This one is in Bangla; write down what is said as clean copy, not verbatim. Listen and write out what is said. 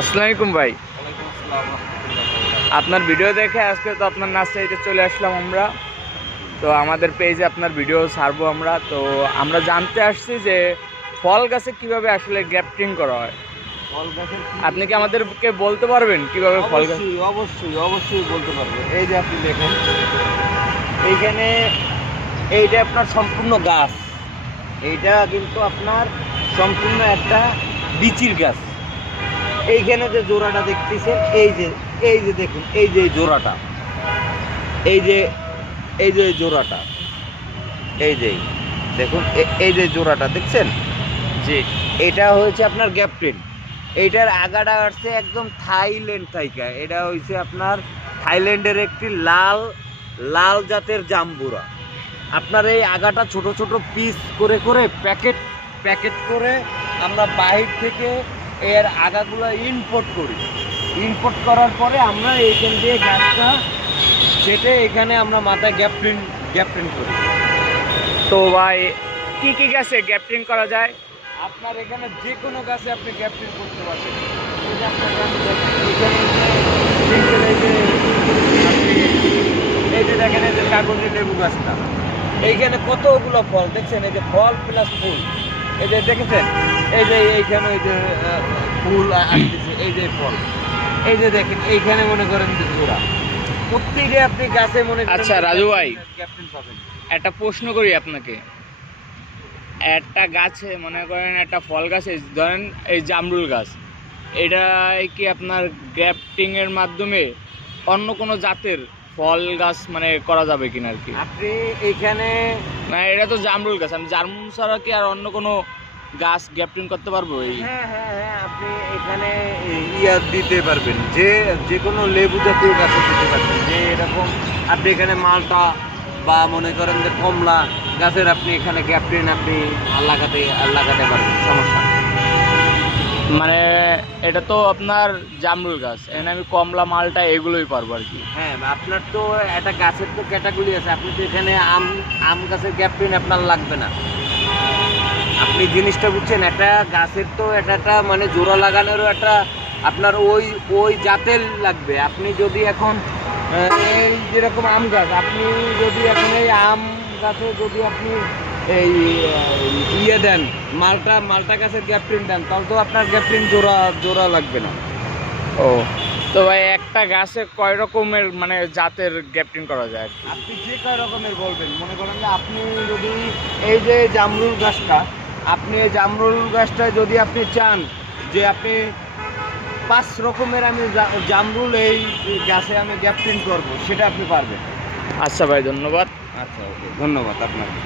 আসসালামু আলাইকুম ভাই। আপনার ভিডিও দেখে আজকে তো আপনার নার্সারিতে চলে আসলাম আমরা। তো আমাদের পেজে আপনার ভিডিও ছাড়বো আমরা। তো আমরা জানতে আসছি যে ফল গাছে কিভাবে আসলে গ্রাফটিং করা হয়। ফল গাছের আপনি কি আমাদেরকে বলতে পারবেন কিভাবে ফল গাছ? অবশ্যই বলতে পারবো। এই যে আপনি দেখেন, এইখানে এইটা আপনার সম্পূর্ণ গাছ, এইটা কিন্তু আপনার সম্পূর্ণ একটা বিচির গাছ। এইখানে যে জোড়াটা দেখতেছেন, এই যে দেখুন, এই যে জোড়াটা, এই যে জোড়াটা, এই যে দেখুন, এই যে জোড়াটা দেখছেন, জি, এটা হয়েছে আপনার গ্যাপটেন। এইটার আগাটা আসছে একদম থাইল্যান্ড থাইকা। এটা হয়েছে আপনার থাইল্যান্ডের একটি লাল লাল জাতের জাম্বুরা। আপনার এই আগাটা ছোট ছোট পিস করে করে প্যাকেট করে আমরা বাহির থেকে এর আগাগুলো ইম্পোর্ট করি। ইম্পোর্ট করার পরে আমরা এইখান দিয়ে গাছটা সেটে এখানে আমরা মাথায় গ্যাপটেন করি। তো ভাই কি কি গাছে গ্রাফটিং করা যায়? আপনার এখানে যে কোনো গাছে আপনি গ্যাপটিং করতে পারবেন। এই যে দেখেন, এই যে কাগজি লেবু গাছটা, এইখানে কতগুলো ফল দেখছেন, এই যে ফল প্লাস ফুল, এই যে দেখেছেন, এই যে এইখানে এই যে ফুল আসতেছে, এই যে ফল, এই যে দেখেন এইখানে মনে করেন যে জোড়া, প্রত্যেকে আপনি গাছে মনে করেন। আচ্ছা রাজু ভাই, গ্যাপটিং পাবেন। একটা প্রশ্ন করি আপনাকে। একটা গাছে মনে করেন একটা ফল গাছে ধরেন এই জামরুল গাছ, এটা কি আপনার গ্রাফটিং এর মাধ্যমে অন্য কোনো জাতের ফল গাছ মানে করা যাবে কিনা আর কি? আপনি এইখানে মানে এটা তো জামরুল গাছ, আমি জামরুল ছাড়া কি আর অন্য কোনো গাছ গ্রাফটিং করতে পারবো? এই হ্যাঁ আপনি এখানে ইয়া দিতে পারবেন, যে কোনো লেবু জাতীয় গাছে দিতে পারবেন। যে এরকম আপনি এখানে মালটা বা মনে করেন যে কমলা গাছের আপনি এখানে গ্যাপটিন আপনি লাগাতে পারবেন, সমস্যা নেই। মানে এটা তো আপনার জামরুল গাছ, এখানে আমি কমলা মালটা এগুলোই পারবো আর কি। হ্যাঁ, আপনার তো একটা গাছের তো ক্যাটাগরি আছে, আপনি তো এখানে আম গাছের গ্যাপটিন আপনার লাগবে না। আপনি জিনিসটা বুঝছেন, একটা গাছের তো একটা মানে জোড়া লাগানোরও একটা আপনার ওই জাতের লাগবে। আপনি যদি এখন এই যেরকম আম গাছ, আপনি যদি এখন এই আম গাছে যদি আপনি এই ইয়ে দেন, মালটা গাছের গ্যাপটিন দেন, তাহলে তো আপনার গ্যাপটিন জোড়া লাগবে না। ও, তো ভাই একটা গাছে কয় রকমের মানে জাতের গ্রাফটিং করা যায় আর কি? আপনি যে কয় রকমের বলবেন, মনে করেন যে আপনি যদি এই যে জামরুল গাছটা, আপনি এই জামরুল গাছটা যদি আপনি চান যে আপনি 5 রকমের আমি জামরুল এই গাছে আমি গ্যাপটিং করব, সেটা আপনি পারবেন। আচ্ছা ভাই, ধন্যবাদ। আচ্ছা, ওকে, ধন্যবাদ আপনাকে।